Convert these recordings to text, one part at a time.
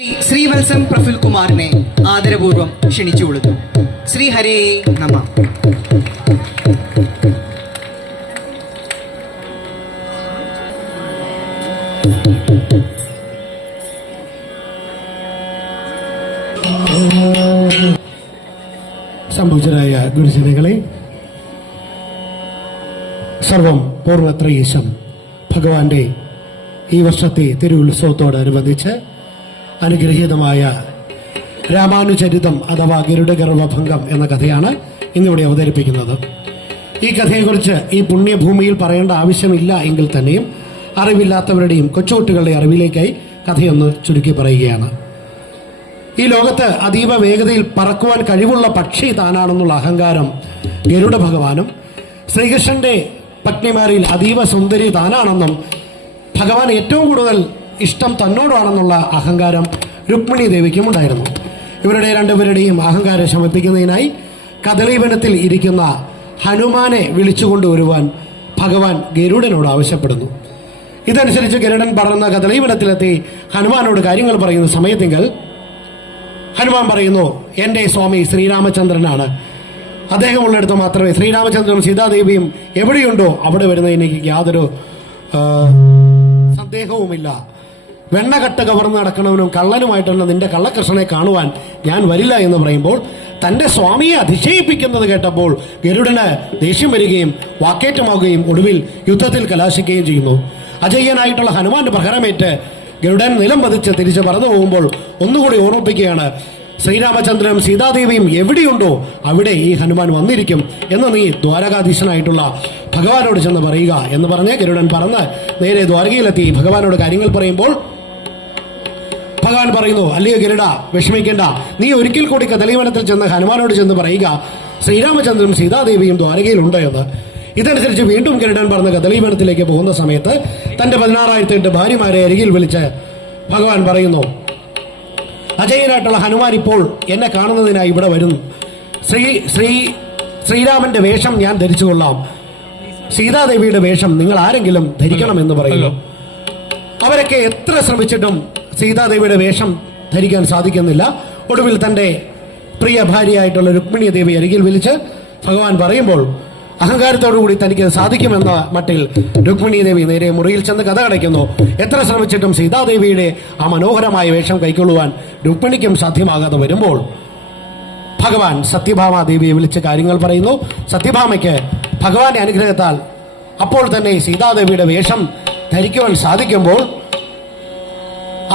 ശ്രീവത്സം പ്രഫുൽ കുമാറിനെ ആദരപൂർവ്വം ക്ഷണിച്ചുകൊള്ളുന്നു. ശ്രീ ഹരേ നമ. സംഭൂജരായ ഗുരുജനങ്ങളെ, സർവം പൂർണ്ണത്രയീശം ഭഗവാന്റെ ഈ വർഷത്തെ തിരുവുത്സവത്തോടനുബന്ധിച്ച് അനുഗ്രഹീതമായ രാമാനുചരിതം അഥവാ ഗരുഡഗർവഭംഗം എന്ന കഥയാണ് ഇന്നിവിടെ അവതരിപ്പിക്കുന്നത്. ഈ കഥയെക്കുറിച്ച് ഈ പുണ്യഭൂമിയിൽ പറയേണ്ട ആവശ്യമില്ല എങ്കിൽ തന്നെയും അറിവില്ലാത്തവരുടെയും കൊച്ചുകുട്ടികളുടെ അറിവിലേക്കായി കഥയൊന്ന് ചുരുക്കി പറയുകയാണ്. ഈ ലോകത്ത് അതീവ വേഗതയിൽ പറക്കുവാൻ കഴിവുള്ള പക്ഷി താനാണെന്നുള്ള അഹങ്കാരം ഗരുഡ ഭഗവാനും, ശ്രീകൃഷ്ണന്റെ പത്നിമാരിൽ അതീവ സുന്ദരി താനാണെന്നും ഭഗവാൻ ഏറ്റവും കൂടുതൽ ഇഷ്ടം തന്നോടാണെന്നുള്ള അഹങ്കാരം രുക്മിണി ദേവിക്കും ഉണ്ടായിരുന്നു. ഇവരുടെ രണ്ടുപേരുടെയും അഹങ്കാരം ശമിപ്പിക്കുന്നതിനായി കദളീവനത്തിൽ ഇരിക്കുന്ന ഹനുമാനെ വിളിച്ചുകൊണ്ടുവരുവാൻ ഭഗവാൻ ഗരുഡനോട് ആവശ്യപ്പെടുന്നു. ഇതനുസരിച്ച് ഗരുഡൻ പടർന്ന കദളീവനത്തിലെത്തി ഹനുമാനോട് കാര്യങ്ങൾ പറയുന്ന സമയത്തെങ്കിൽ ഹനുമാൻ പറയുന്നു, എൻ്റെ സ്വാമി ശ്രീരാമചന്ദ്രനാണ്. അദ്ദേഹം ഉള്ളിടത്ത് മാത്രമേ ശ്രീരാമചന്ദ്രനും സീതാദേവിയും എവിടെയുണ്ടോ അവിടെ വരുന്നതിന് എനിക്ക് യാതൊരു സന്ദേഹവുമില്ല. വെണ്ണകട്ട് കവർന്ന് നടക്കണവനും കള്ളനുമായിട്ടുള്ള നിന്റെ കള്ളകൃഷ്ണനെ കാണുവാൻ ഞാൻ വരില്ല എന്ന് പറയുമ്പോൾ തന്റെ സ്വാമിയെ അതിശയിപ്പിക്കുന്നത് കേട്ടപ്പോൾ ഗരുഡന് ദേഷ്യം വരികയും വാക്കേറ്റമാവുകയും ഒടുവിൽ യുദ്ധത്തിൽ കലാശിക്കുകയും ചെയ്യുന്നു. അജയ്യനായിട്ടുള്ള ഹനുമാന്റെ പ്രഹരമേറ്റ് ഗരുഡൻ നിലം പതിച്ച് തിരിച്ച് പറന്നു പോകുമ്പോൾ ഒന്നുകൂടി ഓർമ്മിപ്പിക്കുകയാണ്, ശ്രീരാമചന്ദ്രനും സീതാദേവിയും എവിടെയുണ്ടോ അവിടെ ഈ ഹനുമാൻ വന്നിരിക്കും എന്ന് നീ ദ്വാരകാധീശനായിട്ടുള്ള ഭഗവാനോട് ചെന്ന് പറയുക എന്ന് പറഞ്ഞ് ഗരുഡൻ പറന്ന് നേരെ ദ്വാരകയിലെത്തി ഭഗവാനോട് കാര്യങ്ങൾ പറയുമ്പോൾ ഭഗവാൻ പറയുന്നു, അല്ലയോ ഗരുഡ, വിഷമിക്കേണ്ട, നീ ഒരിക്കൽ കൂടി കദളീവനത്തിൽ ചെന്ന് ഹനുമാനോട് ചെന്ന് പറയുക ശ്രീരാമചന്ദ്രനും സീതാദേവിയും ദ്വാരകയിലുണ്ട് എന്ന്. ഇതനുസരിച്ച് വീണ്ടും ഗരുഡൻ പറഞ്ഞ് കദളീവനത്തിലേക്ക് പോകുന്ന സമയത്ത് തന്റെ 16,008 ഭാര്യമാരെ അരികിൽ വിളിച്ച് ഭഗവാൻ പറയുന്നു, അജയനായിട്ടുള്ള ഹനുമാൻ ഇപ്പോൾ എന്നെ കാണുന്നതിനായി ഇവിടെ വരുന്നു. ശ്രീരാമന്റെ വേഷം ഞാൻ ധരിച്ചു കൊള്ളാം, സീതാദേവിയുടെ വേഷം നിങ്ങൾ ആരെങ്കിലും ധരിക്കണമെന്ന് പറയുന്നു. അവരൊക്കെ എത്ര ശ്രമിച്ചിട്ടും സീതാദേവിയുടെ വേഷം ധരിക്കാൻ സാധിക്കുന്നില്ല. ഒടുവിൽ തന്റെ പ്രിയ ഭാര്യയായിട്ടുള്ള രുക്മിണി ദേവി അരികിൽ വിളിച്ച് ഭഗവാൻ പറയുമ്പോൾ അഹങ്കാരത്തോടുകൂടി തനിക്ക് സാധിക്കുമെന്ന മട്ടിൽ രുക്മിണി ദേവി നേരെ മുറിയിൽ ചെന്ന് കഥ അടയ്ക്കുന്നു. എത്ര ശ്രമിച്ചിട്ടും സീതാദേവിയുടെ ആ മനോഹരമായ വേഷം കൈക്കൊള്ളുവാൻ രുക്മിണിക്കും സാധ്യമാകാതെ വരുമ്പോൾ ഭഗവാൻ സത്യഭാമാദേവിയെ വിളിച്ച് കാര്യങ്ങൾ പറയുന്നു. സത്യഭാമയ്ക്ക് ഭഗവാന്റെ അനുഗ്രഹത്താൽ അപ്പോൾ തന്നെ സീതാദേവിയുടെ വേഷം ധരിക്കുവാൻ സാധിക്കുമ്പോൾ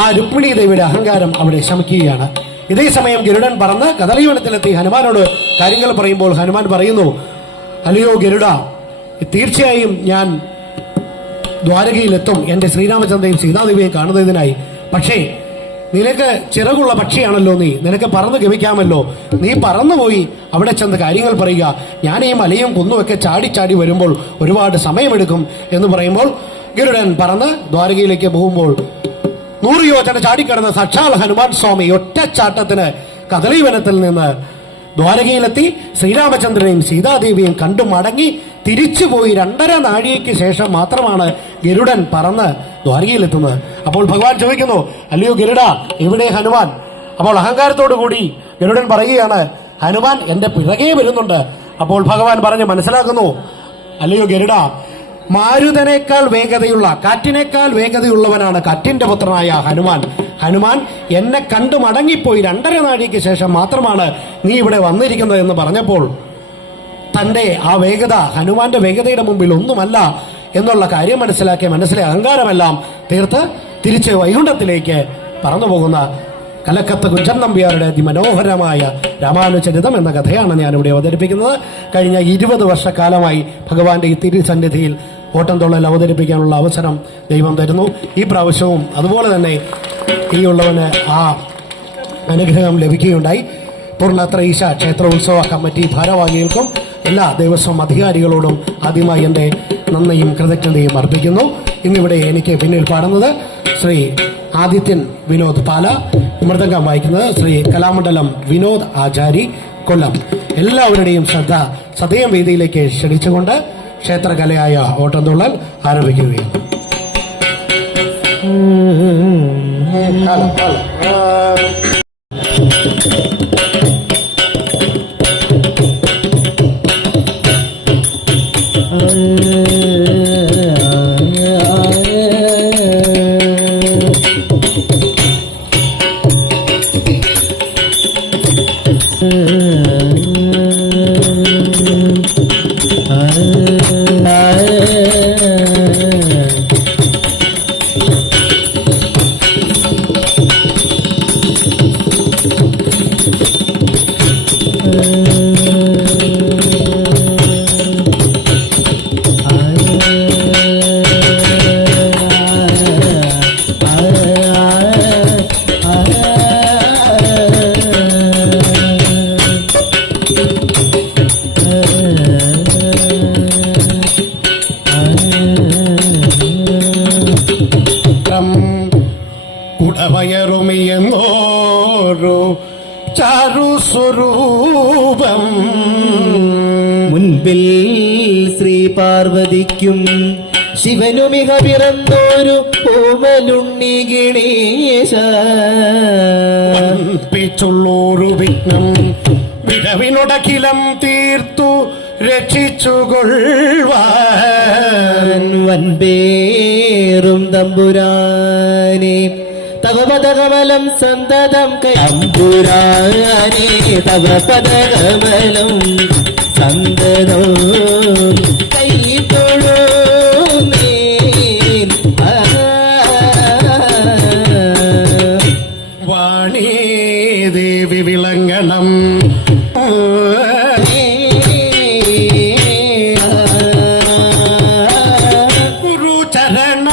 ആ രുക്മിണി ദേവിയുടെ അഹങ്കാരം അവിടെ ശമിക്കുകയാണ്. ഇതേ സമയം ഗരുഡൻ പറന്ന് കദളീവനത്തിലെത്തി ഹനുമാനോട് കാര്യങ്ങൾ പറയുമ്പോൾ ഹനുമാൻ പറയുന്നു, അല്ലയോ ഗരുഡ, തീർച്ചയായും ഞാൻ ദ്വാരകയിലെത്തും എൻ്റെ ശ്രീരാമചന്ദ്രയും സീതാദേവിയെ കാണുന്നതിനായി. പക്ഷേ നിനക്ക് ചിറകുള്ള പക്ഷിയാണല്ലോ നീ, നിനക്ക് പറന്ന് ഗമിക്കാമല്ലോ. നീ പറന്നുപോയി അവിടെ ചെന്ന് കാര്യങ്ങൾ പറയുക. ഞാൻ ഈ മലയും കുന്നുമൊക്കെ ചാടി ചാടി വരുമ്പോൾ ഒരുപാട് സമയമെടുക്കും എന്ന് പറയുമ്പോൾ ഗരുഡൻ പറന്ന് ദ്വാരകയിലേക്ക് പോകുമ്പോൾ 100 യോജന ചാടിക്കടന്ന സാക്ഷാൽ ഹനുമാൻ സ്വാമി ഒറ്റച്ചാട്ടത്തിന് കദളീവനത്തിൽ നിന്ന് ദ്വാരകയിലെത്തി ശ്രീരാമചന്ദ്രനെയും സീതാദേവിയും കണ്ടു മടങ്ങി തിരിച്ചുപോയി 2.5 നാഴികയ്ക്ക് ശേഷം മാത്രമാണ് ഗരുഡൻ പറന്ന് ദ്വാരകയിലെത്തുന്നത്. അപ്പോൾ ഭഗവാൻ ചോദിക്കുന്നു, അല്ലയോ ഗരുഡ, എവിടെ ഹനുമാൻ? അപ്പോൾ അഹങ്കാരത്തോടു കൂടി ഗരുഡൻ പറയുകയാണ്, ഹനുമാൻ എന്റെ പിറകെ വരുന്നുണ്ട്. അപ്പോൾ ഭഗവാൻ പറഞ്ഞ് മനസ്സിലാക്കുന്നു, അല്ലയോ ഗരുഡ, മാരുതനേക്കാൾ വേഗതയുള്ള, കാറ്റിനേക്കാൾ വേഗതയുള്ളവനാണ് കാറ്റിന്റെ പുത്രനായ ഹനുമാൻ. ഹനുമാൻ എന്നെ കണ്ടു മടങ്ങിപ്പോയി 2.5 നാഴികയ്ക്ക് ശേഷം മാത്രമാണ് നീ ഇവിടെ വന്നിരിക്കുന്നത് എന്ന് പറഞ്ഞപ്പോൾ തന്റെ ആ വേഗത ഹനുമാന്റെ വേഗതയുടെ മുമ്പിൽ ഒന്നുമല്ല എന്നുള്ള കാര്യം മനസ്സിലെ അഹങ്കാരമെല്ലാം തീർത്ത് തിരിച്ച് വൈകുണ്ഠത്തിലേക്ക് പറന്നു പോകുന്ന കലക്കത്ത് കുഞ്ചൻ നമ്പ്യാരുടെ അതിമനോഹരമായ രാമാനുചരിതം എന്ന കഥയാണ് ഞാനിവിടെ അവതരിപ്പിക്കുന്നത്. കഴിഞ്ഞ 20 വർഷക്കാലമായി ഭഗവാന്റെ ഈ തിരുസന്നിധിയിൽ ഓട്ടംതുള്ളൽ അവതരിപ്പിക്കാനുള്ള അവസരം ദൈവം തരുന്നു. ഈ പ്രാവശ്യവും അതുപോലെ തന്നെ ഈ ഉള്ളവന് ആ അനുഗ്രഹം ലഭിക്കുകയുണ്ടായി. പൂർണ്ണത്രയീശ ക്ഷേത്രോത്സവ കമ്മിറ്റി ഭാരവാഹികൾക്കും എല്ലാ ദേവസ്വം അധികാരികളോടും ആദ്യമായി എൻ്റെ നന്ദിയും കൃതജ്ഞതയും അർപ്പിക്കുന്നു. ഇന്നിവിടെ എനിക്ക് പിന്നിൽ പാടുന്നത് ശ്രീ ആദിത്യൻ വിനോദ് പാല, മൃദംഗം വായിക്കുന്നത് ശ്രീ കലാമണ്ഡലം വിനോദ് ആചാരി കൊല്ലം. എല്ലാവരുടെയും ശ്രദ്ധ സദയം വേദിയിലേക്ക് ക്ഷണിച്ചുകൊണ്ട് ക്ഷേത്രകലയായ ഓട്ടംതുള്ളൽ ആരംഭിക്കുകയാണ്. കുടവയറുമിയെന്നോരോ ചാരു സ്വരൂപം മുൻപിൽ ശ്രീ പാർവതിക്കും ശിവനുമിക പിറന്നോരു ഓമലുണ്ണി ഗണേശ പിച്ചുള്ളൂരു വിഘ്നം വിടവിനൊടക്കിലം തീർത്തു രക്ഷിച്ചുകൊള്ളുവാൻ വൻപേറും തമ്പുരാനെ തവ പദകമലം സന്തതം തമ്പുരാനെ തവ പദകമലം സന്തതം കൈ വാണീ ദേവി വിളങ്ങണം ഗുരുചരണം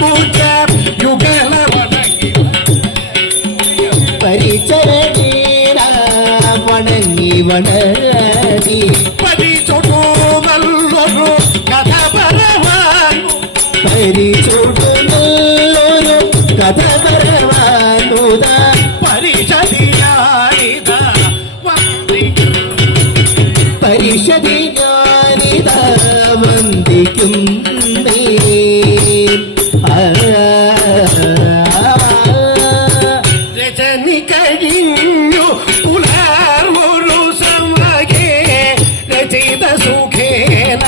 പൂജ യുഗല വണങ്ങി വണങ്ങി പരിചൊടു നല്ലൊരു കഥ പറവാൻ പരിചൊടു നല്ലൊരു കഥ പറവാനുത പരിഷതിയാണിത പരിഷതി ഞാനിത വന്ദിക്കും രജനി കഴിഞ്ഞു പുലർമൊരു സമയേ രചിത സുഖേന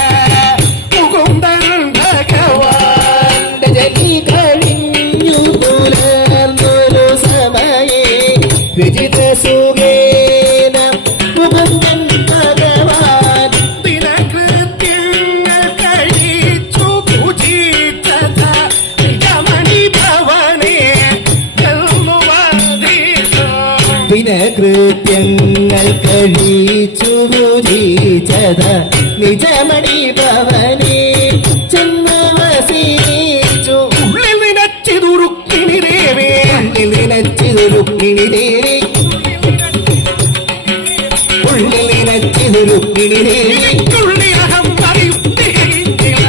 മുകുന്ദൻ ഭഗവാൻ രജനി കഴിഞ്ഞു പുലർന്നൊരു സമയേ രചിത സുഖേന മുകുന്ദൻ ഭഗവാൻ ദിനകൃത്യങ്ങൾ കഴിച്ചു പൂജിച്ചത നിജമണി ഭവനേ ദിനകൃത്യങ്ങൾ കഴിച്ചു പൂജിച്ചത നിജമണി ഭവനേ ചെന്ന് വസിച്ചു ഉള്ളിൽ നിനച്ചിതു രുക്മിണി ദേവി ഉള്ളിൽ നിനച്ചിതു രുക്മിണി ദേവി ഉള്ളിൽ നിനച്ചിതു രുക്മിണി ദേവി ഉള്ളിലകം അറിയുന്നില്ല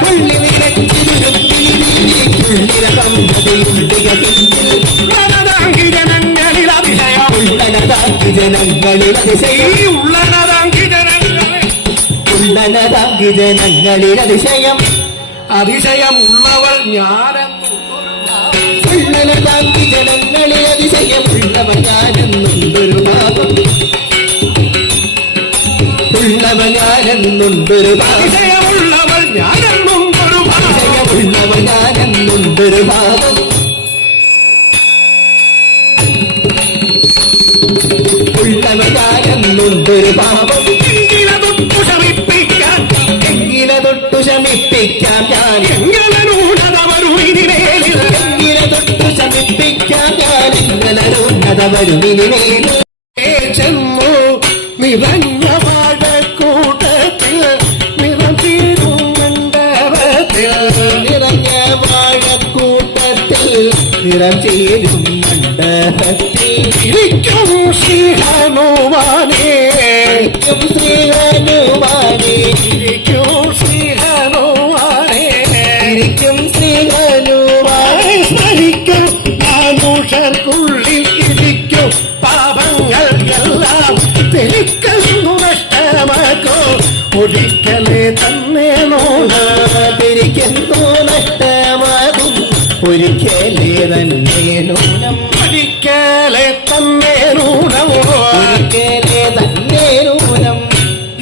ഉള്ളിൽ നിനച്ചിതു രുക്മിണി ദേവി ഉള്ളിലകം അറിയുന്നില്ല ഉള്ളനതാങ്കി ജനങ്ങളിൽ അതിശയം ഉള്ളനതാക്കി ജനങ്ങളിൽ അതിശയം ഉള്ളനതാങ്കി ജനങ്ങളിൽ ഉള്ളനതാക്കി ജനങ്ങളിൽ അതിശയം അതിശയമുള്ളവൾ ഞാനെന്നു ഉള്ളനതാക്കി ജനങ്ങളിൽ അതിശയം ഉള്ളവൻ ഞാനെന്നുണ്ടൊരു ഭാവം ഉള്ളവൻ ഞാനെന്നുണ്ടൊരു ഭാവം അതിശയമുള്ളവൾ ഞാനെന്നും ഒരു ഭാവം ഉള്ളവൻ ഞാനെന്നുണ്ടൊരു ഭാവം ഉള്ളവൻ ഞാനെന്നുണ്ടൊരു ഭാവം എങ്കിലെ തൊട്ടു ശമിപ്പിക്കാൻ എങ്കിലെ തൊട്ടു ശമിപ്പിക്കാം ഞാൻ എങ്ങനെ നൂനത വരുവിനിമേലിൽ എങ്കിലെ തൊട്ടു ശമിപ്പിക്കാം ഞാൻ എങ്കിലൂന്നത വരുവിനിമേൽ ചെന്നു നിറഞ്ഞ വാഴക്കൂട്ടത്തിൽ നിറം തീരും മണ്ഡപത്തിൽ നിറഞ്ഞ വാഴക്കൂട്ടത്തിൽ നിറം ചേരും മണ്ഡപത്തിൽ ഇരിക്കും ശ്രീ ഹനുമാനേ ശ്രീ ഹനുമാനേ ഇരിക്കും ശ്രീ ഹനുമാനേ ഇരിക്കും ശ്രീ ഹനുമാനേ സ്മരിക്കും മാനുഷർക്കുള്ളിൽ ഇരിക്കും പാപങ്ങൾ എല്ലാം തെളിക്കുന്നു നഷ്ടമാക്കോ ഒരിക്കലേ തന്നെ തിരിക്കുന്നു നഷ്ടമാകും ഒരിക്കലേ തന്നെ നൂനം തന്നെ നൂനമോ ഒരിക്കലേ തന്നെ നൂനം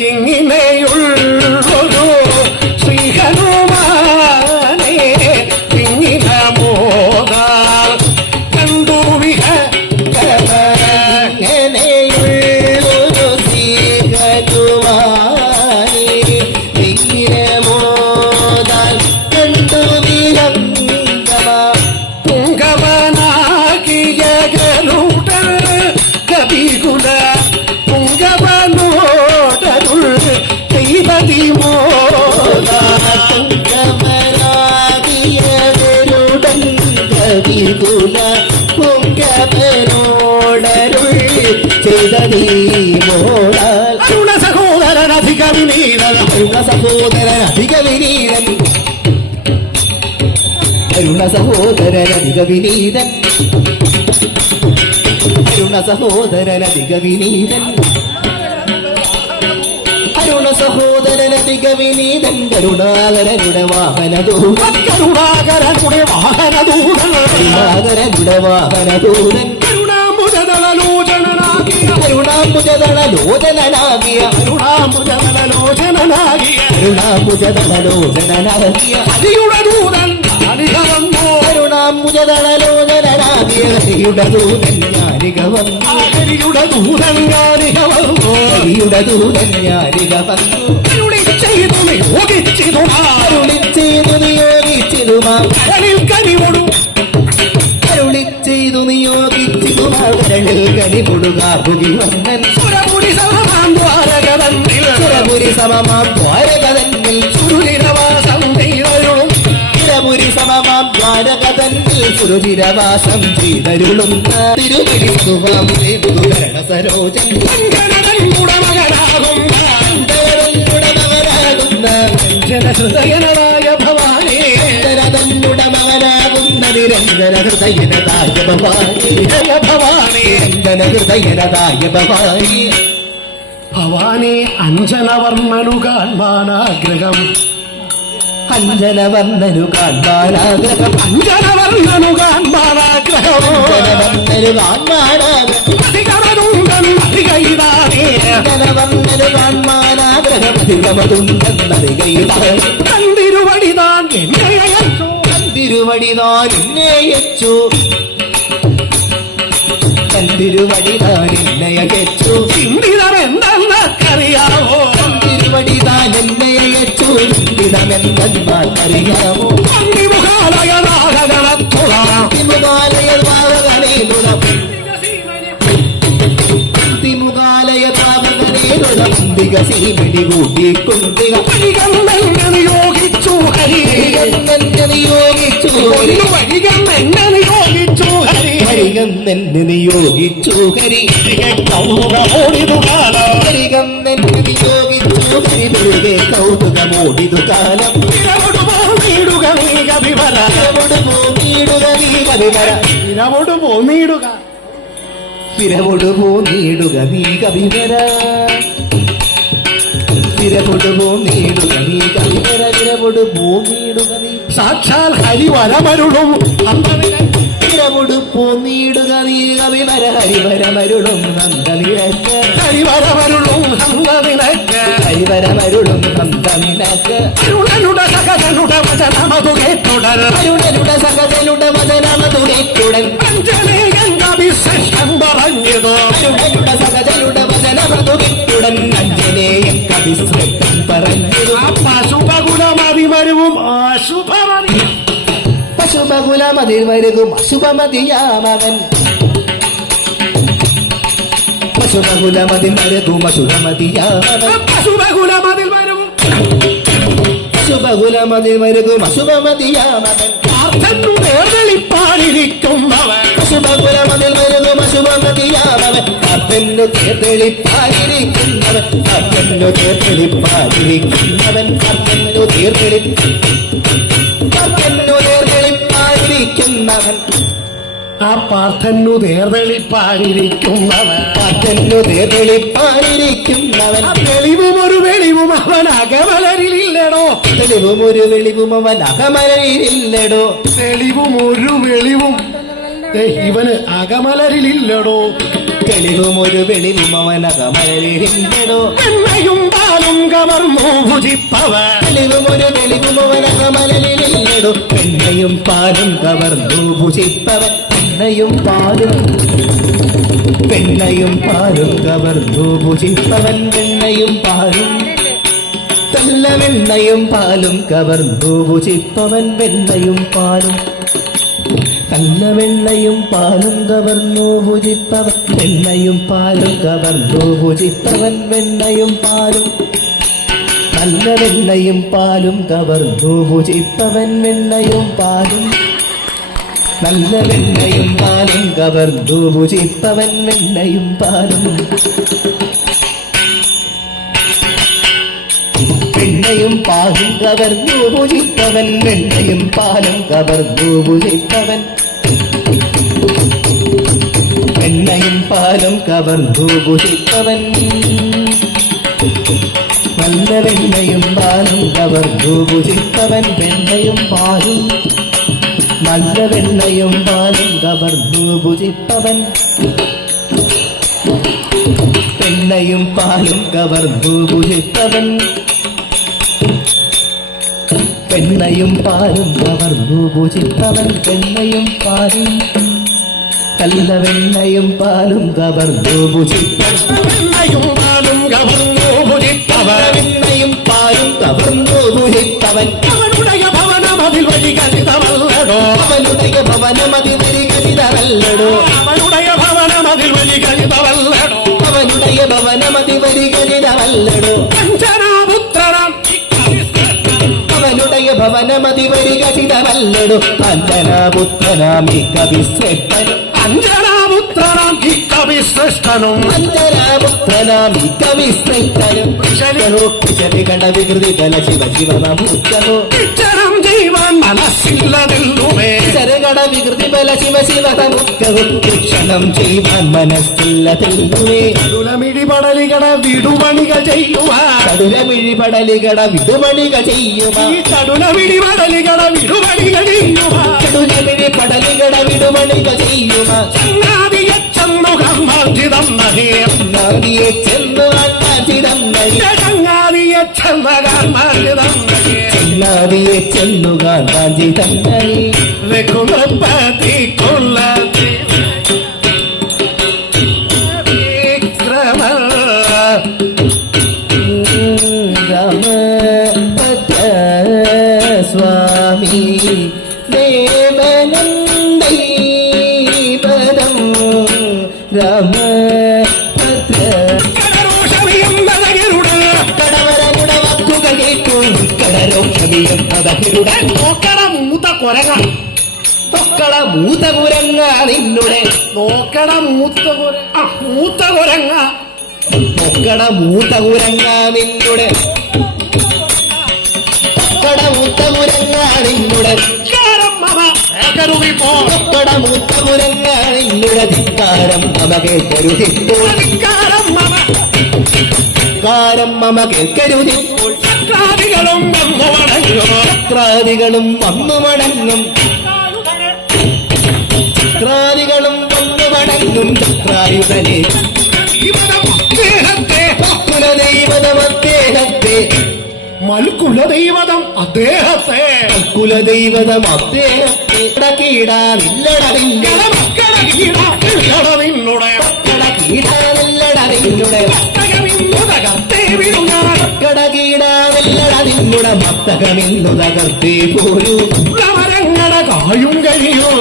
ഇങ്ങനെയുള്ളൊരു ശ്രീഹനുമാനെ ഇങ്ങിന മോദാൽ കണ്ടു അങ്ങനെയുള്ളൊരു ശ്രീഹനുമാനെ ഇങ്ങനെ മോദാൽ കണ്ടു വിഹംഗമ പുങ്കവനാകിയ ഗരുഡ കവികുല പുങ്കവനോടരുൾ ചെയ്തതി മോദാ പൊങ്കമരാതിയവരുടൻ കവികുല പൊങ്കമനോടരുൾ ചെയ്തീ മോളാൽ അരുണ സഹോദരനധിക വിനീതൻ അരുണ സഹോദരൻ അധിക വിനീതൻ അരുണ സഹോദരൻ അധിക വിനീതൻ അരുണ സഹോദരൻ അധിക വിനീതൻ അരുണ സഹോദരൻ അധിക വിനീതൻ കരുണാകരനുടെ വാഹനദൂതൻ കരുണാകരനുടെ വാഹനദൂതൻ കരുണാകരനുടെ വാഹനദൂതൻ കരുണാമുദലോചനാകിയ കരുണാമുജതളലോചനാകിയ കരുണാമുദലോചനാകിയ കരുണാമുജതളലോചനാകിയ ഹരിയുടെ ദൂതൻ കാണിക വന്നു കരുണാമുജതളലോചനാകിയ ഹരിയുടെ ദൂതൻ ഞാനിക വന്നു ഹരിയുടെ ദൂതൻ കാണിക വന്നു ഹരിയുടെ ദൂതൻ ഞാനിക വന്നു അരുളി ചെയ്തു നിയോഗിച്ചിതുമാ അരുളിച്ചെയ്തു നിയോഗിച്ചിതുമാ കരളിൽ കനിവൊടു അരുളി ചെയ്തു നിയോഗിച്ചിതുമാ കരളിൽ കനിപൊടുകാർഭുകി വന്നൻ സുരപുരി സമാം ദ്വാരകതന്നിൽ സുരപുരി സമമാം ദ്വാരകതന്നിൽ സുരുചിരവാസം ചെയ്തരുളും സുരപുരി സമമാം ദ്വാരകതന്നിൽ സുരുചിരവാസം ചെയ്തരുളുന്ന തിരുപിടിക്കുവാം ഭരണ സരോജൻ മകനാകുന്ന മകനാകുന്ന ജനഹൃദയനായ ഭവാനേ തന്നുടെ മകനാകുന്ന നിരഞ്ജന ഹൃദയനതായ ഭവാനി ജയ ഭവാനേ നിരഞ്ജന ഹൃദയനതായ ഭവാനി ഭവാനേ അഞ്ജനവർണ്ണനു കാൺമാനാഗ്രഹം അഞ്ജനവർണ്ണനു കാൺമാനാഗ്രഹം അഞ്ജനവർണ്ണനു കാൺമാനാഗ്രഹം അഞ്ജനവർണ്ണനു കാൺമാനാഗ്രഹം അധികമതുണ്ടൻ അധികൈതാനേ അഞ്ജനവർണ്ണനു കാൺമാനാഗ്രഹം അധികമതുണ്ടെന്നതികൈതാൻ കണ്ടിരുവടിതാൻ എന്നെയച്ചു തിരുവടിതാൻ എന്നെയച്ചു തിരുവടിതാൻ എന്നെയച്ചു ചിന്തിതമെന്നറിയാവോ തിരുവടിതാൻ എന്നെയച്ചു ചിന്തിതമെന്നറിയാമോ അന്തിമുഖാലയനാഗണത്തുളാം തിമുകാലയ പാവകനേതുടംബിക സീമിടി കൂട്ടിക്കൊണ്ടിക വഴികന്നെന്നെ നിയോഗിച്ചു ഹരി നിയോഗിച്ചു വഴികന്നെന്നെ നിയോഗിച്ചു ഹരി ഹരികന്നെന്നെ നിയോഗിച്ചു ഹരി കൗതുകമോടിതു കാലം ഹരികന്നെന്നെ നിയോഗിച്ചു ഹരി വെറുതെ കൗതുകമോടിതു കാലം ഇരവൊടുപോന്നിടുക നീ കവിവര നീടുക നീ കവിവര ഇരവൊടുപോന്നിടുക വിരവൊടുപോ നീടുക നീ കവിവര വിരവൊടുപോ നീടുക നീ കവിവര വിരവൊടുപോ നീടുക നീ സാക്ഷാൽ ഹരിവരമരുളും വിരവൊടുപ്പോ നീടുക നീ കവിവര ഹരിവരമരുളും നന്ദനിരക്ക് ഹരിവരമരുളും ഹന്തനിനക്ക് ഹരിവരമരുളും നന്ദനിരക്ക് അരുണനുടെ സകലനുടെ വചനമതു കേട്ടുടൻ അരുണനുടെ സകതനുടെ വചനമതുടേറ്റുടൻ അഞ്ജനേയൻ കവിശേഷം പറഞ്ഞതോ അരുണനുടെ സകതനുടെ വചനമതുടേറ്റുടൻ അഞ്ജനേയം കവിശ്രേഷ്ഠം പറഞ്ഞിരുന്നു പശുപകുലമതി വരുവും അശുഭമതി പശുപകുലമതിൽ വരുകും അശുഭമതിയാമവൻ പശുപകുലമതിൽ വരുകും അശുഭമതിയാമവൻ പശുപകുലമതിൽ വരുവും പശുപകുലമതിൽ വരുകും അശുഭമതിയാമവൻ പാർത്ഥനു നേർവെളിപ്പാടിരിക്കുന്നവൻ പശുപകുലമതിൽ വരുകും അശുഭമതിയാമവൻ അപ്പന്നു തീർത്തെളിപ്പായിരിക്കുന്നവൻ അപ്പന്നു തീർത്തെളിപ്പായിരിക്കുന്നവൻ അപ്പന്നു തീർത്തെളിപ്പായിരിക്കുന്നവൻ ആ പാർത്ഥനു നേർവെളിപ്പാടിരിക്കുന്നവൻ അപ്പന്നു തീർത്തെളിപ്പായിരിക്കുന്നവൻ തെളിവും ഒരു വെളിവും അവൻ അകമലരിലില്ലടോ തെളിവും ഒരു വെളിവും അവൻ അകമലയിലില്ലടോ തെളിവും ഒരു വെളിവും ദേ, ഇവന് അകമലരിലില്ലടോ. തെളിവുമൊരു വെളിവും അവനകമലരിടോ. എണ്ണയും പാലും കവർന്നു ഭുജിപ്പവൻ. തെളിവുമൊരു വെളിവും അവനകമലരിടോ. എണ്ണയും പാലും കവർന്നു ഭുജിപ്പവൻ. എണ്ണയും പാലും വെണ്ണയും പാലും കവർന്നു ഭുജിപ്പവൻ. വെണ്ണയും പാലും നല്ല വെണ്ണയും പാലും കവർന്നു ഭുജിപ്പവൻ. വെണ്ണയും പാലും നല്ല വെണ്ണയും പാലും കവർന്നു ഭുജിപ്പവൻ. വെണ്ണയും പാലും കവർന്നു ഭുജിപ്പവൻ. വെണ്ണയും പാലും നല്ല വെണ്ണയും പാലും കവർന്നു ഭുജിപ്പവൻ. വെണ്ണയും പാലും നല്ല വെണ്ണയും പാലും കവർന്നു ഭുജിപ്പവൻ. വെണ്ണയും പാലും വെണ്ണയും പാലും കവർന്നു ഭുജിപ്പവൻ. വെണ്ണയും പാലും കവർന്നു ഭുജിപ്പവൻ. വെണ്ണയും പാലും കവർന്നു ഭുജിപ്പവൻ. നല്ല വെണ്ണയും പാലും കവർന്നു ഭുജിപ്പവൻ. വെണ്ണയും പാലും നല്ല വെണ്ണയും പാലും കവർന്നു ഭുജിപ്പവൻ. വെണ്ണയും പാലും കവർന്നു ഭുജിപ്പവൻ. വെണ്ണയും പാലും കവർന്നു ഭുജിപ്പവൻ. വെണ്ണയും പാലും നല്ല വെണ്ണയും പാലും കവർന്നു ഭുജിപ്പവൻ. എണ്ണയും പാലും കവർന്നു ഭുജിപ്പവൻ. വെണ്ണയും പാലും കവർന്നു ഭുജിപ്പവൻ. അവനുடைய ഭവനമതിൽ വഴി കളിതമല്ലടോ. അവനുடைய ഭവനമതി വരികളിതമല്ലടോ. അവനുடைய ഭവനമതിൽ വഴി കളിതമല്ലടോ. അവനുடைய ഭവനമതി വരികളിതമല്ലടോ. അഞ്ജനാപുത്രനാം അവനുடைய ഭവനമതി വരികളിതമല്ലടോ. അഞ്ജനാപുത്രനാമി കവിശ്രേഷ്ഠനും. അഞ്ജനാപുത്രനാം ഈ കവിശ്രേഷ്ഠനും. അഞ്ജനാപുത്രനാമി കവിശ്രേഷ്ഠനും. കട വികൃതി കല ശിവ ശിവ നമൂർത്തനോ. ഇച്ചരം ചെയ്യുവാൻ മനസ്സില്ലതെല്ലുമേ. കട വികൃതി ബല ശിവ ശിവ നമൂർത്തവും. ശിക്ഷണം ചെയ്യുവാൻ മനസ്സില്ലതെല്ലുമേ. കടുലമിഴിപടലികട വിടുമണികൾ ചെയ്യുവാൻ. കടുലമിഴിപടലികട വിടുമണിക ചെയ്യുക. ഈ കടുലമിഴിപടലികട വിടുമണികൾ ചെയ്യുവാൻ. കടുലമിഴിപടലികട വിടുമണിക ചെയ്യുക. ചങ്ങാതിയെ ചെന്നു കർമാർജിതം നഹിയം. നാദിയെ ചെന്നു അണ്ണാചിതം നഴി. ചങ്ങാതിയെ ചെന്ന കർമാർജിതം നഹിയം. നാദിയെ ചെന്നുക നാചിതം നഴി. രഘുപതി കൊല്ലതി വിക്രമ രാമഭദ്ര സ്വാമി ദേവനന്ദൈ പദം. രാമഭദ്ര കടവരമുട വാക്കുകൾ കേട്ടു. കടരോക്ഷമിയും പദഹിരുടെ നോക്കട മൂത്ത കൊരങ്ങ. തൊക്കള മൂത്ത കുരങ്ങ നിന്നുടെ. നോക്കട മൂത്ത കൊരങ്ങ. തൊക്കട മൂത്ത കുരങ്ങ നിന്നുടെ. തൊക്കട മൂത്ത കുരങ്ങ നിന്നുടെ. തൊക്കട മൂത്ത കുരങ്ങ നിന്നുടെ. ധിക്കാരം മമ കേൾക്കരുതിപ്പോൾ. ധിക്കാരം മമ കേൾക്കരുതിപ്പോൾ. ചക്രാദികളും വന്നു മടങ്ങും. ചക്രാദികളും വന്നു മടങ്ങും. ചക്രാദികളും വന്നു മടങ്ങും. ചക്രായുധനെ കുലദൈവതമദ്ദേഹത്തെ. മൽക്കുലദൈവതം അദ്ദേഹത്തെ. കുലദൈവതം അദ്ദേഹത്തെ. കീടാനില്ലടവിന്റെ നിന്നുടെ കീടാനില്ലടവിന്റെ കടകീടാനില്ലടവിന്റെ മത്തകമിന്നു തകർത്തേ പോരൂ. മരങ്ങട കായും കഴിയും.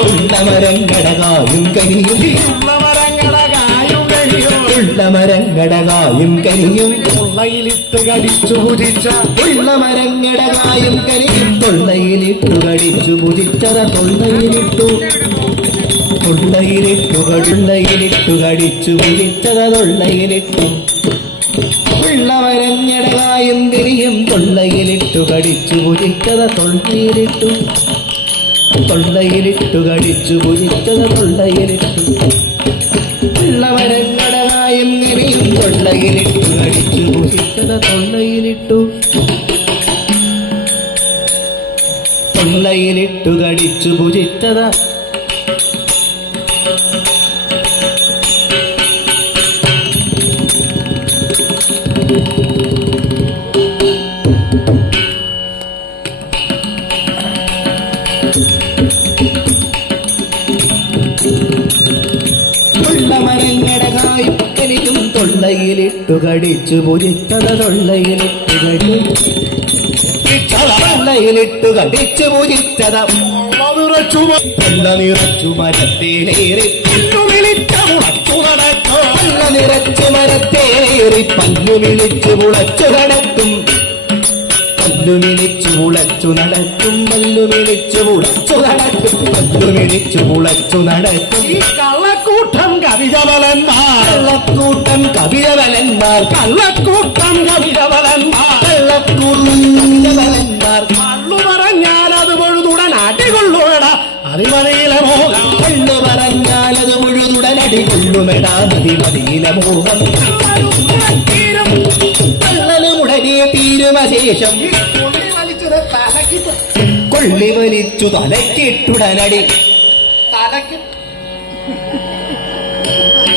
മരങ്ങടകായും കരിയും. മരങ്ങടകായും കരിയും. തൊള്ളയിലിട്ട് കടിച്ചു ഭുജിച്ച മരങ്ങടകായും കരിയും. തൊള്ളയിലിട്ടു കടിച്ചു ഭുജിച്ചത. തൊള്ളയിലിട്ടു കടിച്ചു ഭുജിച്ചത. തൊള്ളയിലിട്ടു മരങ്ങടകായും കരിയും. തൊള്ളയിലിട്ടു കടിച്ചു ഭുജിച്ചത. തൊള്ളയിലിട്ടു കടിച്ചു ഭുജിച്ചത. തൊള്ളയിലിട്ടു മരങ്ങടകായും കരിയും. തൊള്ളയിലിട്ടു കടിച്ചു ഭുജിച്ചത. തൊള്ളയിലിട്ടു കടിച്ചു ഭുജിച്ചത. മരങ്ങടകായി എനിക്കും തൊള്ളയിലിട്ടു കടിച്ചു പുജിച്ചത തൊള്ളയിലിട്ടു കടിച്ചു പുജിച്ചത വെള്ള നിറച്ചു മരത്തേലേറി വെള്ള നിറച്ചു മരത്തേലേറി പല്ലു വിളിച്ചു മുളച്ചു നടക്കും പല്ലുമിളിച്ചു മുളച്ചു നടക്കും പല്ലുമിളിച്ചു മുളച്ചു നടക്കും പല്ലുമിളിച്ചു മുളച്ചു നടക്കും കള്ളക്കൂട്ടം കവിതവലന്മാർ കള്ളക്കൂട്ടം കവിതവലന്മാർ കള്ളക്കൂട്ടം കവിതവലന്മാർ കള്ളക്കൂട്ടം കവിതവലന്മാർ കള്ളു പറഞ്ഞാൽ അത് പൊഴുതുടൻ അടികൊള്ളുവേട അതിമതിയിലെ മോഹം കള്ളു പറഞ്ഞാൽ അത് മുഴുതുടൻ അടികൊള്ളുമെടാ മതിമതിയിലെ മോഹം കള്ളലുമുടനെ തീരുമശേഷം കൊള്ളി വലിച്ചു തലക്കിട്ടുടനടി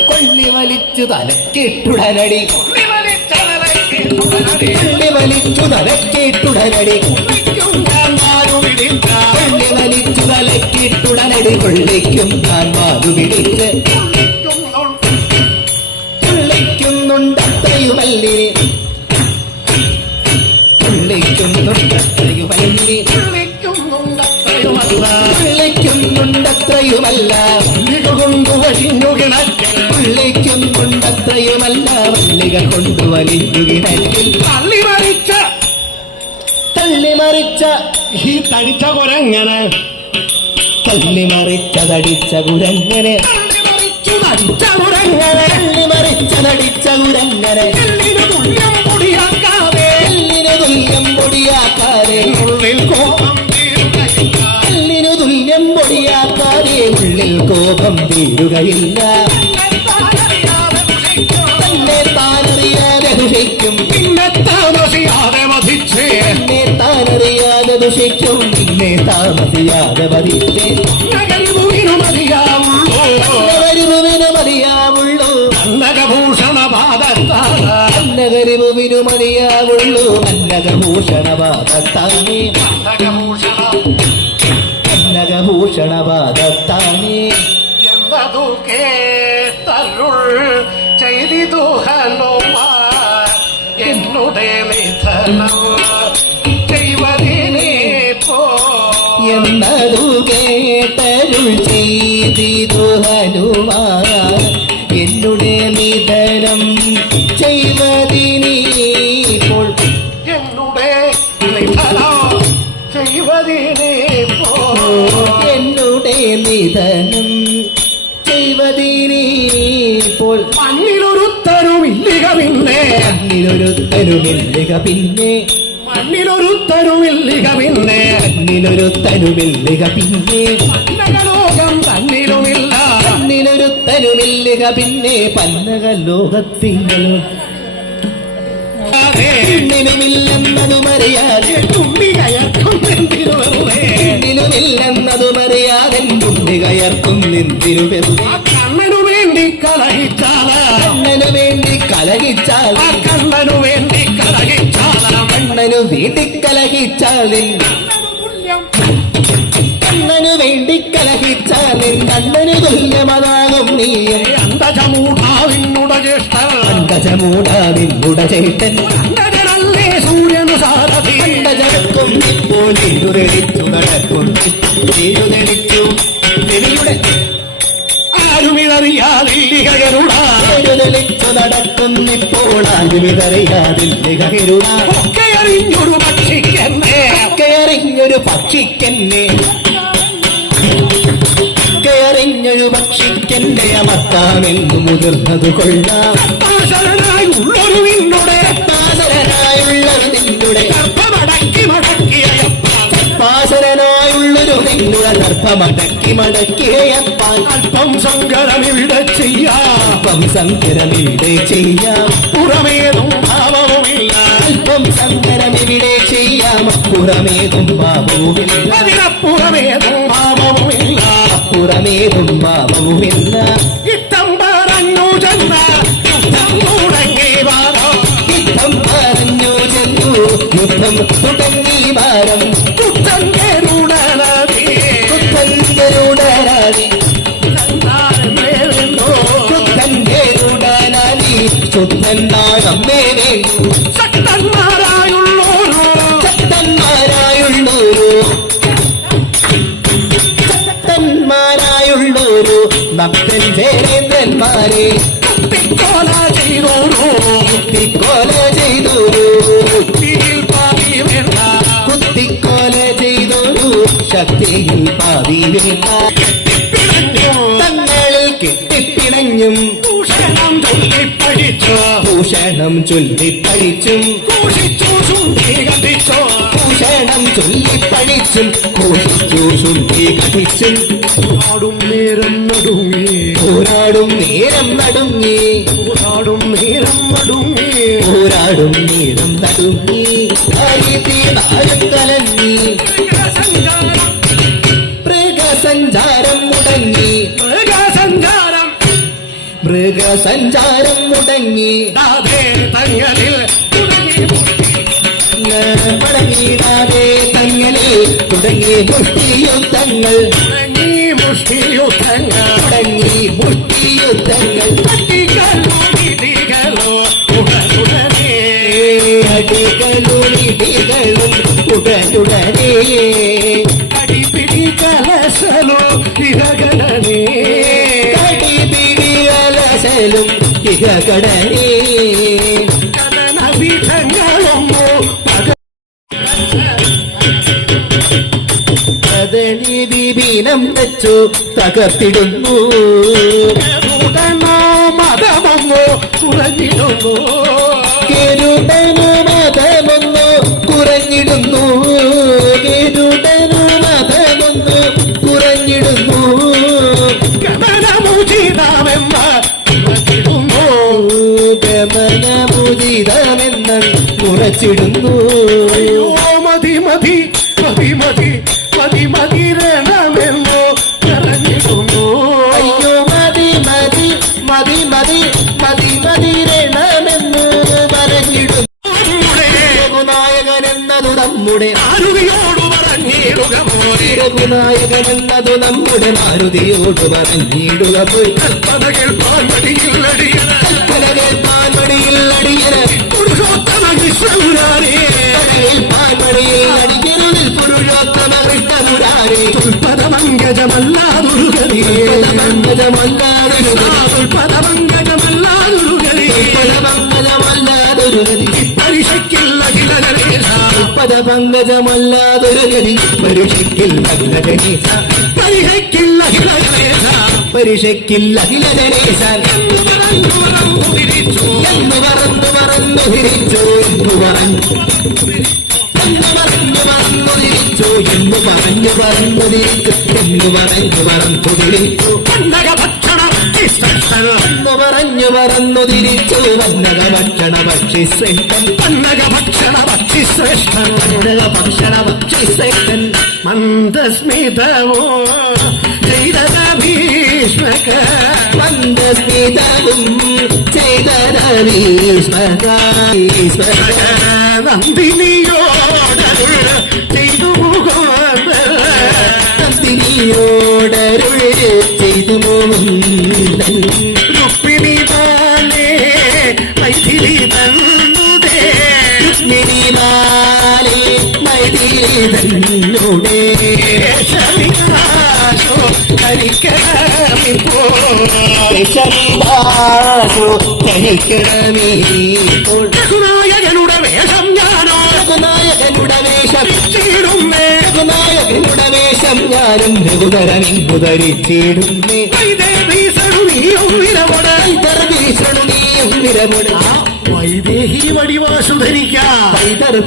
കൊള്ളി വലിച്ചു തലക്കിട്ടുടനടി കൊള്ളി വലിച്ചു തലക്കിട്ടുടനടി കൊള്ളി വലിച്ചു തലക്കിട്ടുടനടി കൊള്ളിക്കും ഞാൻ മാറു പിടിച്ച് തുള്ളിക്കുന്നുണ്ടത്രയുമല്ലേ തുള്ളിക്കുന്നുണ്ടത്രയുമല്ല തുള്ളിക്കുന്നുണ്ടത്രയുമല്ല വള്ളിക കൊണ്ടു വലിഞ്ഞു കിണറ്റിൽ തള്ളിമറിച്ച ഈ തടിച്ച കുരങ്ങനെ തള്ളിമറിച്ച തടിച്ച കുരങ്ങനെ തള്ളിമറിച്ച തടിച്ച കുരങ്ങനെ എല്ലിനു തുല്യം പൊടിയാക്കാതെ ഉള്ളിൽ കോപം എല്ലിനു തുല്യം പൊടിയാക്കാതെ ഉള്ളിൽ കോപം തീരുകയില്ല തന്നെ താനറിയാതെ ദുഷിക്കും പിന്നെ താമസിയാതെ മതിച്ചേ തന്നെ താനറിയാതെ ദുഷിക്കും പിന്നെ താമസിയാതെ പതിച്ചേ നഗരിഭൂമിനു മതിയാവുള്ളൂ നഗരിഭുവിനു മതിയാവുള്ളൂ അന്നകഭൂഷണപാദത്താല നഗരിഭുവിനു മതിയാവുള്ളൂ അന്നകഭൂഷണപാദത്താനേ അന്നകഭൂഷണപാദത്താനേ എന്നതു കേട്ടരുൾ ചെയ്തിതു ഹനുമാൻ എന്നുടെ നിധനം ചെയ്വതിനെ പോ എന്നതു കേട്ടരുൾ ചെയ്തിതു ഹനുമാൻ എന്നുടെ നിധനം ചെയ്വതിനീപ്പോൾ എന്നുടെ നിധനം ചെയ്വതിനെ പോ എന്നുടെ നിധനം ചെയ്വതിനീപ്പോൾ മണ്ണിലൊരുത്തരുമില്ലിക പിന്നെ മണ്ണിലൊരുത്തരുമില്ലിക പിന്നെ മണ്ണിലൊരുത്തരുമില്ലിക പിന്നെ മണ്ണിലൊരുത്തരുമില്ലിക പിന്നെ പന്നകലോകം തന്നിലുമില്ല മണ്ണിലൊരുത്തരുമില്ലിക പിന്നെ പന്നക ലോകത്തിങ്ങളും ില്ലെന്നതുമറിയാതെ തുമ്പി കയർക്കും എന്തിനു വെറുതെ ില്ലെന്നതുമറിയാതെ തുമ്പി കയർക്കും നിന്തിരു വെറുതെ കണ്ണനു വേണ്ടി കലഹിച്ചാല കണ്ണനു വേണ്ടി കലഹിച്ചാൽ കണ്ണനു വേണ്ടി കലഹിച്ചാല കണ്ണനു വേണ്ടി കലഹിച്ചാലിൻ കണ്ണനു വേണ്ടി കലഹിച്ചാലിൻ കണ്ണനു തുല്യമതാകും നീ അന്തജമൂഢാവിന്നുട ജ്യേഷ്ഠ അന്തജമൂഢാവിന്നുട ചേട്ടൻ അന്തജനല്ലേ സൂര്യനു സാരഥി അന്തജനക്കും ഇപ്പോൾ എഴുതെളിച്ചു നടക്കും എഴുതെളിച്ചു ചെവിയുടെ ആരുമിതറിയാതില്ലികരുടാ എഴുതെളിച്ചു നടക്കുന്നിപ്പോൾ ആരുമിതറിയാതില്ലികരുടാ ഒക്കെ അറിഞ്ഞൊരു പക്ഷിക്കെന്നെ കയറിഞ്ഞൊരു പക്ഷിക്കെന്നെ കയറിഞ്ഞൊരു പക്ഷിക്കെന്നെ അമർത്താമെന്നു മുതിർന്നത് കൊള്ളാം പാശരനായി ഉള്ളൊരു നിന്നുടെ പാസരനായുള്ളൊരു നിന്നുടെ മടക്കി മടക്കിയപ്പ പാസരനായുള്ളൊരു നിന്നുടെ ദർഭമടക്കി മടക്കിയപ്പാൻ അല്പം സങ്കരമിവിടെ ചെയ്യാം അല്പം സങ്കരമിവിടെ ചെയ്യാം പുറമേതും ഭാവവുമില്ല അല്പം സങ്കരമിവിടെ ചെയ്യാം അപ്പുറമേതും ഭാവവുമില്ല അതിനപ്പുറമേതും ഭാവവുമില്ല അപ്പുറമേതും ഭാവവുമില്ല ഇത്തം പറഞ്ഞു ചെന്ന യുദ്ധം തുടങ്ങി വാരോ യുദ്ധം പറഞ്ഞു ചെന്നു യുദ്ധം തുടങ്ങി വാരം യുദ്ധം കേടുടനതി കുത്തങ്കരുടരാതി സന്താനമേവെന്നോ ശുദ്ധന്മാരമ്മേ വേണ്ടു ശക്തന്മാരായുള്ളോരോ ശക്തന്മാരായുള്ളോരു ഭക്തൻ ജയേന്ദ്രന്മാരെ കുത്തിക്കോല ചെയ്തോരോ കുത്തിക്കോല ചെയ്തോരു കുത്തിയിൽ പാതി വേണ്ട കുത്തിക്കോല ചെയ്തോരു ശക്തിയിൽ പാതി വേണ്ട തങ്ങളിൽ കെട്ടിപ്പിണഞ്ഞും ഭൂഷണം ചൊല്ലിപ്പഴിച്ചോ ഭൂഷണം ചൊല്ലിപ്പഴിച്ചും ഘോഷിച്ചു ശുദ്ധി കണ്ടിച്ചോ ഭൂഷണം ചൊല്ലിപ്പഴിച്ചും ഘോഷിച്ചു ശുദ്ധി കടിച്ചും പോരാടും നേരം നടുങ്ങി പോരാടും നേരം നടുങ്ങി പോരാടും നേരം നടുങ്ങി പോരാടും നേരം നടുങ്ങി നായം കലങ്ങി മൃഗസഞ്ചാരം മുടങ്ങി മൃഗസഞ്ചാരം മൃഗസഞ്ചാരം മുടങ്ങി ദാതേ തങ്ങളിൽ മടങ്ങിടാതെ തങ്ങളിൽ തുടങ്ങി മുഷ്ടിയുദ്ധങ്ങൾ തുടങ്ങി മുഷ്ടിയുദ്ധങ്ങൾ തുടങ്ങി മുഷ്ടിയുദ്ധങ്ങൾ അടികളോ നിധികളോ ഉടനുടനെ അടികളും ഇടികളും ഉടനുടനെ അടിപിടി കലശലോ ഇരകടനെ കടിപിടിയലസലും ഇഹകടനെ കടന വിധങ്ങളൊന്നോ പദനിധിബീനം വെച്ചു തകർത്തിടുന്നു ഉടനോ മതമൊന്നോ കുറഞ്ഞിടുന്നു കെരുടനു മതമൊന്നു കുറഞ്ഞിടുന്നു കെരുടനു മതമൊന്നു കുറഞ്ഞിടുന്നു ഗമനമുചിതമെന്ന് കുറഞ്ഞിടുന്നു ഗമനമുചിതമെന്ന് കുറച്ചിടുന്നു അയ്യോ മതി മതി മതി മതി മതി മതിരണമെന്നോ പറഞ്ഞിടുന്നു അയ്യോ മതി മതി മതി മതി മതി മതിരണമെന്ന് പറഞ്ഞിടുന്നു രഘുനായകനെന്നതു നമ്മുടെ ആരുതിയോട് പറഞ്ഞിടുക മോനെ രഘുനായകനെന്നതു നമ്മുടെ മാരുതിയോട് പറഞ്ഞിടുക പോയി കൽപ്പന കേൾപ്പാൻ മടിയില്ലടിയന കൽപ്പനകേൽപ്പാൻ മടിയിൽ അടിയന് പുരുഷോത്തമ വിശ്വനാരേ പാൻമടിയിൽ അടിക്കരുതിൽ പുരുഷോത്തമ കൃഷ്ണനുരാരേ പദമങ്കജമല്ലാതൊരു ഗതിയേ പദമംഗജമല്ലാതൊരു പദമങ്കജമല്ലാതൊരു ഗതിയേ പദമംഗജമല്ലാതൊരു ഗതി പരിശക്കില്ല കിളകണേശ പദപങ്കജമല്ലാതൊരു ഗതി പരീക്ഷയ്ക്കില്ല ഗണേശ പരിഹയ്ക്കില്ല കിളകണേശ പരീക്ഷയ്ക്കില്ല ഗണേശൻ തിരിച്ചു എന്ന് പറന്നു പറന്നു തിരിച്ചു എന്ന് പറഞ്ഞു എന്ന് പറഞ്ഞു പറന്നു തിരിച്ചു എന്ന് പറഞ്ഞു പറന്നു തിരിച്ചു എന്ന് പറഞ്ഞു പറന്നു തിരിച്ചു കണ്ടക ഭക്ഷണ എന്ന് പറഞ്ഞു പറന്നു തിരിച്ചു വന്നക ഭക്ഷണ ഭക്ഷി ശ്രേഷ്ഠൻ കണ്ടക ഭക്ഷണ ഭക്ഷി ശ്രേഷ്ഠൻ വന്നക ഭക്ഷണ ഭക്ഷി ശ്രേഷ്ഠൻ മന്ദസ്മിതവോ ചെയ്തത ഭീഷ്മക മന്ദസ്മിതവും ചെയ്തത ഭീഷ്മക നന്ദിനിയോടരുൾ ചെയ്തു നന്ദിനിയോടരുൾ ചെയ്തു മോഹൻ രുക്മിണി ബാലേ മൈഥിലി തന്നുതേ രുക്മിണിമാലേ മൈഥിലി തന്നോടേ ശമിനാശോ കരിക്കമിപ്പോ ശരീരാശോ ധരിക്കണമേപ്പോൾ രഘുനായകനുടെ വേഷം ഞാനോ രഘുനായകനുടെ വേഷം ചീടുന്നേ രഘുനായകനുടെ വേഷം ഞാനും രഘുധരനിന്നു ധരിച്ചിടുന്നേ വൈദേവീസണു നീയും വിരമോട് ഭീഷണു നീയും വിരമുട വൈദേഹി വടിവാസുധരിക്കാം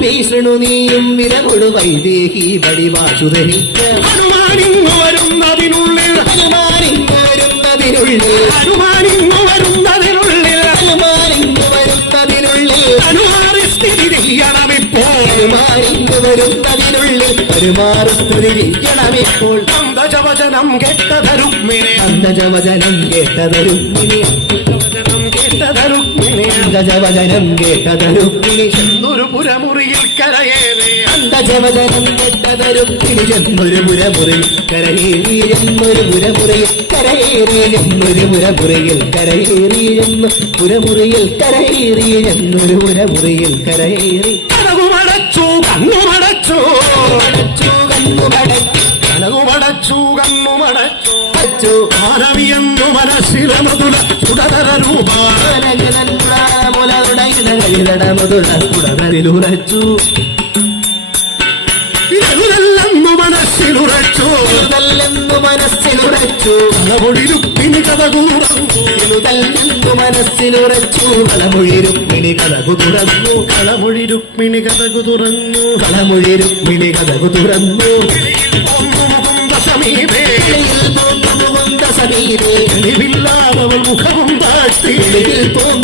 ഭീഷണു നീയും വിരമുടു വൈദേഹി വടിവാസുധരിക്ക ഹനുമാനിങ്ങു വരുന്നതിനുള്ളിൽ ഹനുമാനിങ്ങു വരുന്നതിനുള്ളിൽ ഹനുമാനിങ്ങു വരുന്നതിനുള്ളിൽ ഹനുമാനിങ്ങു വരുന്നതിനുള്ളിൽ ഹനുമാനെ സ്ഥിതി ചെയ്യണമിപ്പോൾ ഹനുമാനിങ്ങു വരുന്നതിനുള്ളിൽ പെരുമാറുസ്തുതി ചെയ്യണമിപ്പോൾ അന്തജവചനം കേട്ടതരുക്മിനെ അന്തജവചനം കേട്ടതരുക്മിണി വചനം കേട്ടതരുക്മിനെ അന്തജവചനം കേട്ടതരുക്മിണി ഒരു പുരമുറിയിൽ കരയേറെ ജവദനം കെട്ടതരുക്കിടി ജന്മൊരു മുരമുറയിൽ കരയേറിയെന്നൊരു മുരമുറയിൽ കരയേറിയെന്നൊരു മുരമുറയിൽ കരയേറിയെന്ന് മുരമുറയിൽ കരയേറിയെന്നൊരു മുരമുറയിൽ കരയേറി കനകുമടച്ചു കണ്ണുമടച്ചു അടച്ചു കണ്ണുമടച്ചു കനകുമടച്ചു കണ്ണുമടച്ചു അടച്ചു മാനവിയെന്നു മനസ്സിലെ മധുര സുടതര രൂപ മുതലുറച്ചു ഇതെല്ലെന്നു മനസ്സിലുറച്ചു മനസ്സിലുറച്ചു കളമൊഴിരുപ്പിന് കഥകൂറന്നു ഇതെല്ലെന്നു മനസ്സിലുറച്ചു കളമൊഴി രുക്മിണി കഥകു തുറന്നു കളമൊഴി രുക്മിണി കഥകു തുറന്നു കളമൊഴി രുക്മിണി കഥകു തുറന്നു സമീപേ മുകുന്ദ സമീപേ എളിവില്ലാതവൾ മുഖവും താഴ്ത്തി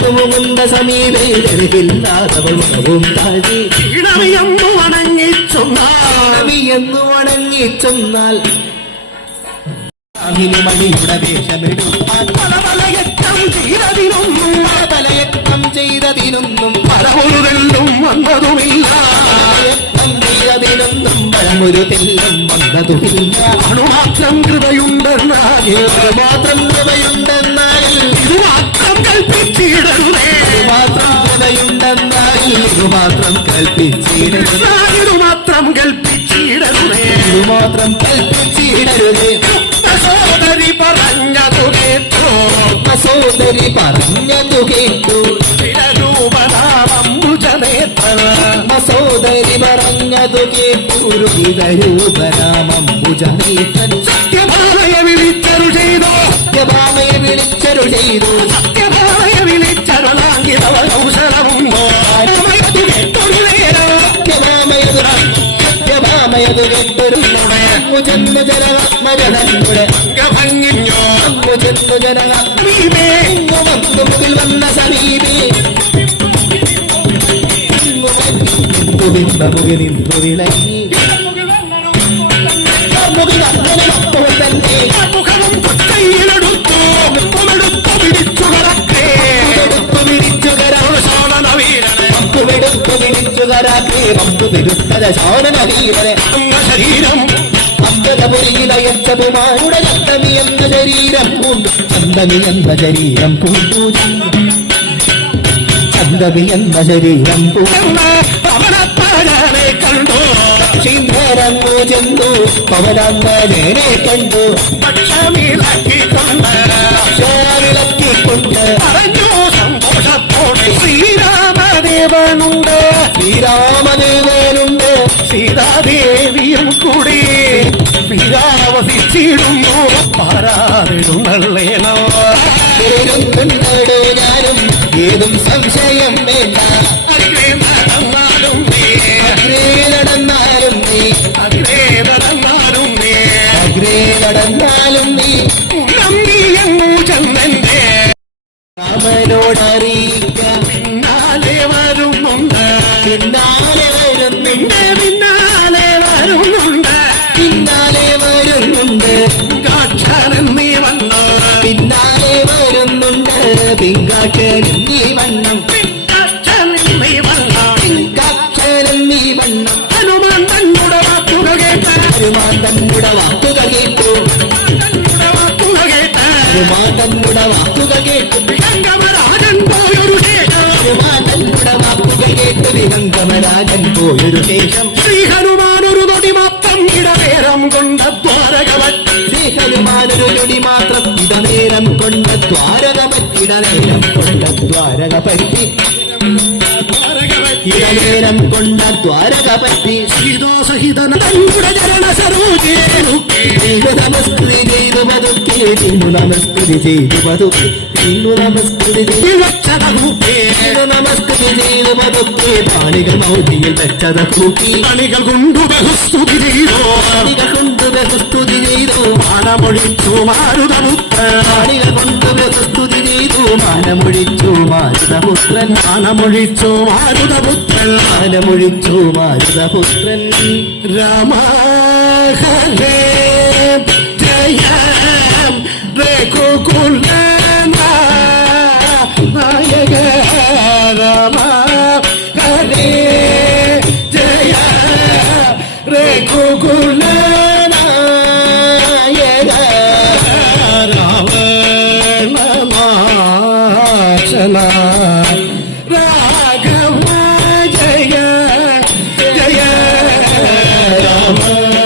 മുകുന്ദ സമീപേ എളിവില്ലാതവൾ മുഖവും താഴ്ത്തി ഇടമിയമ്പു വണങ്ങിച്ചൊന്നാൽ എന്ന് വണങ്ങി ചെന്നാൽ മണിയുടെ വേഷമെടുത്താൽ പലയറ്റം ചെയ്തതിനൊന്നും പലയത്നം ചെയ്തതിനൊന്നും പലമുഴുതെല്ലും വന്നതുമില്ല ചെയ്തതിനൊന്നും പഴമൊരു തെല്ലും വന്നതുമില്ല അണുമാത്രം കൃപയുണ്ടെന്നാകിൽ മാത്രം കൃപയുണ്ടെന്നാൽ ഇത് മാത്രം കൽപ്പിച്ചിടരുതേ മാത്രം കൃപയുണ്ടെന്നാൽ ഇത് മാത്രം കൽപ്പിച്ചിടരുത് ഇത് മാത്രം കൽപ്പിച്ചിടരുതേ ഇത് മാത്രം കൽപ്പിച്ചിടരുത് സോദരി പറഞ്ഞതു കേട്ടോ സോദരി പറഞ്ഞതു കേട്ടു രൂപനാമംബുജനേത്ര സോദരി പറഞ്ഞതു കേട്ടു രൂപനാമംബുജനേത്രൻ സത്യഭാമയെ വിളിച്ചരു ചെയ്തോ സത്യഭാമയെ വിളിച്ചരു ചെയ്തു സത്യഭാമയെ വിളിച്ചരുളാങ്കിതവ കൗശലമുണ്ടോ കേട്ടൊരു നേരം സത്യഭാമയതു കേട്ടൊരു ചെന്നു ജനകാത്മജനങ്ങളുടെ അംഗഭംഗിഞ്ഞോ ചെന്നു ജനകാത്മ മുകിൽ വന്ന സമീപേ മുകിൽ നിന്നു വിളങ്ങി മുകിൽ അപ്പോൾ തന്നെ മുഖവും കൈയിലെടുത്തു മുഖമെടുത്തു പിടിച്ചു കറക്കേ എടുത്തു പിടിച്ചു കരാക്കേ പമ്പു പെരുത്തര ശോണനവീരനെ ശരീരം അമ്പതപുരിയിലയച്ചതുമാരുടെ ചന്തമി എന്ന ശരീരം പൂണ്ടു ചന്തമി എന്ന ശരീരം പൂണ്ടു ചന്തമി എന്ന ശരീരം പൂണ്ടു അവനപ്പാരനെ കണ്ടു ചിന്തരങ്ങു ചെന്നു പവനമ്മനെ കണ്ടു പക്ഷമിളക്കിക്കൊണ്ട് വിളക്കിക്കൊണ്ട് പറഞ്ഞു സന്തോഷത്തോടെ ശ്രീരാമദേവനുണ്ട് ശ്രീരാമദേവനുണ്ട് സീതാദേവിയും കൂടി പിതാവസിച്ചിടുന്നു പാരാതിടുമള്ളേനോ പേരുന്നുണ്ടോ ഞാനും ഏതും സംശയം വേണ്ട അഗ്രേ നടന്നാലും നീ അഗ്രേ നടന്നാലും നീ അഗ്രേ നടന്നാലും നീ അഗ്രേ നടന്നാലും നീ നന്ദി എങ്ങു ചെന്നെന്റെ രാമനോടറിയിക്കാം പിന്നാലെ വരുന്നുണ്ട് പിന്നാലെ വരുന്നുണ്ട് പിന്നാലെ വരുന്നുണ്ട് പിന്നാലെ വരുന്നുണ്ട് കാക്ഷരൻ നീ വന്നു പിന്നാലെ വരുന്നുണ്ട് പിങ്കാക്ഷരൻ നീ വണ്ണം കാക്ഷരൻ നീ വന്നു പിങ്കാക്ഷരൻ നീ വണ്ണം ഹനുമാൻ തന്നുടെ വാക്കുകൾ കേട്ട് ഹനുമാൻ തന്നുടെ വാക്കുകൾ കേട്ടു വാക്കുകൾ കേട്ട് ഹനുമാൻ തന്നുടെ വാക്കുകൾ കേട്ടു വിഹംഗമരാജൻ പോയൊരു ശേഷം ഹനുമാൻ തന്നുടെ വാക്കുകൾ കേട്ടു വിഹംഗമരാജൻ പോയൊരു ശേഷം ശ്രീ ഹനുമാൻ ഒരു നൊടി മാത്രം ഇടനേരം കൊണ്ട് ദ്വാരകവറ്റി ശ്രീ ഹനുമാനൊരു ഞൊടി മാത്രം ഇടനേരം കൊണ്ട് ദ്വാരക പറ്റി ഇടനേരം കൊണ്ട് ദ്വാരക പറ്റി ഇടനേരം കൊണ്ട് ദ്വാരക പറ്റി സീതോസഹിതന തന്നുടെ ചരണ സരോജേനു നമസ്കൃതി ചെയ്തു പതുക്കെ തിന്നു നമസ്കൃതി ചെയ്തു പതുക്കെ തിന്നു നമസ്കൃതി നമസ്കൃതി ചെയ്തു പതുക്കെ പാണികൾ മൗഢ്യയിൽ വെച്ചത കൂട്ടി അണികൾ കൊണ്ടു ബഹുസ്തുതി ചെയ്തോ പാണികൾ കൊണ്ട് ബഹുസ്തുതി ചെയ്തു മാനമൊഴിച്ചു മാരുതപുത്രൻ പാണികൾ കൊണ്ട് ബഹുസ്തുതി ചെയ്തു മാനമൊഴിച്ചു മാരുതപുത്രൻ മാനമൊഴിച്ചു മാരുതപുത്രൻ മാനമൊഴിച്ചു മാരുതപുത്രൻ രാമ ഹരേ ജയം രഘുകുല നായക രാമ ഹരേ ജയ നാശന രാഘവ ജയ ജയ രമണ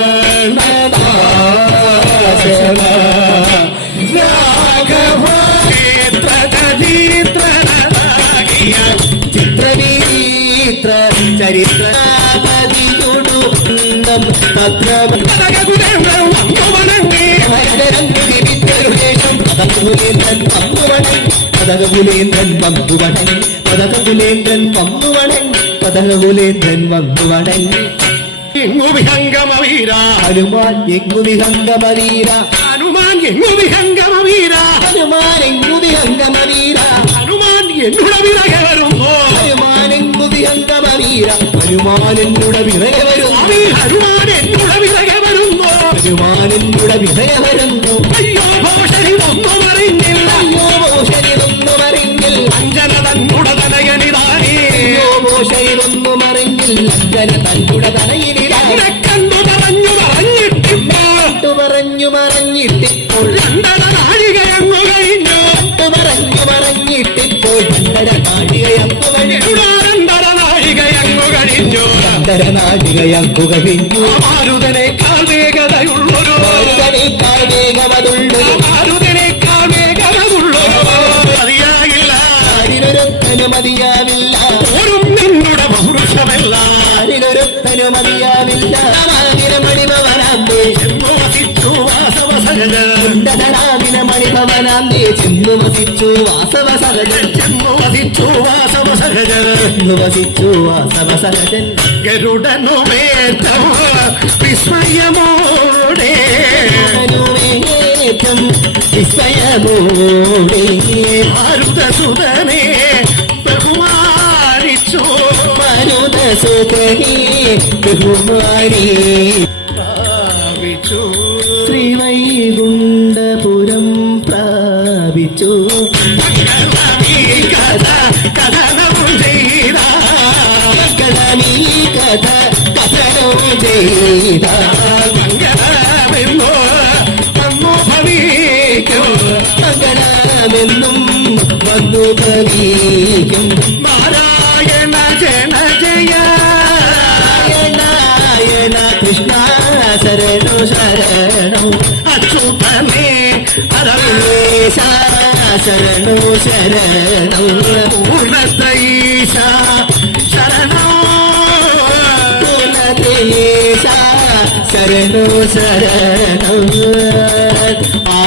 നാശന രാഘവ ചിത്രവീത്ര ചരിത്ര പതകകുലേന്ദ്രൻ വന്നുവണങ്ങി വിഹംഗമവീര ഹനുമാൻ എങ്ങു വിഹംഗമവീര ഹനുമാൻ എങ്ങു വിഹംഗമവീര ഹനുമാൻ എങ്ങു വിഹംഗമവീര ഹനുമാൻ എന്നുടെ വിറകെ വരുന്നു ഹനുമാൻ എങ്ങു വിഹംഗമവീര ഹനുമാൻ എന്നുടെ വിറകെ വരുന്നു ഹനുമാൻ എന്നുടെ വിറകെ വരുന്നു ഹനുമാൻ എന്നുടെ വിറകെ വരുന്നു അയ്യോ ഭോഷരിതൊന്നും അറിഞ്ഞില്ല അയ്യോ മോശരിതൊന്നും അറിഞ്ഞില്ല അഞ്ജന തന്നുടെ തനയനിതാനേ അയ്യോ മോശരിതൊന്നും അറിഞ്ഞില്ല അഞ്ജന തന്നുടെ തനയിലിടാൻ കണ്ടു പറഞ്ഞു പറഞ്ഞിട്ടിപ്പോൾ രണ്ടര നാഴികയങ്ങു കഴിഞ്ഞു പറഞ്ഞിട്ടിപ്പോൾ രണ്ടര നാഴികയങ്ങു കഴിഞ്ഞു രണ്ടര നാഴികയങ്ങു കഴിഞ്ഞു രണ്ടര നാഴികയങ്ങു കഴിഞ്ഞു മാരുതനേക്കാൾ വേഗതയുള്ളൊരു മാരുതനേക്കാൾ വേഗമതുള്ളൊരു മാരുതനേക്കാൾ വേഗതയുള്ളൊരു മതിയായില്ല അതിനൊരുത്തനു മതിയാവില്ല ഓരും നിന്നുടെ പൗരുഷമല്ല അതിനൊരുത്തനു മതിയാവില്ല മണിഭവനാന്തേ എന്നു വസിച്ചു വാസവസകജൻ ഉണ്ടതനാദിന മണിഭവനാന്തേ ചെന്നു വസിച്ചു വാസവസകജൻ എന്നു വസിച്ചു വാസവസകജൻ ചെന്നു വസിച്ചു വാസവസകജൻ ഗരുഡനുമേറ്റം വിസ്മയമോടെ അനുവേറ്റം വിസ്മയമോടെ മാരുതസുതനെ ബഹുമാനിച്ചു മനുതസുതനെ ബഹുമാനി പ്രാപിച്ചു ശ്രീവൈകുണ്ഠപുരം പ്രാപിച്ചു ഈ കഥ കഥനവും ചെയ്ത കഥനീ കഥ കഥനോ ചെയ്ത മംഗളമെന്നോ വന്നു ഭവിക്കും മംഗളമെന്നും വന്നു ഭവിക്കും നാരായണ ജന ജയ നാരായണ കൃഷ്ണ ശരണു ശരണു അച്യുതനേ അരവിന്ദേശ ശരണു ശരണു പൂർണ്ണതൈശ ശരണോ പൂർണ്ണതേശ ശരണു ശരണു ആ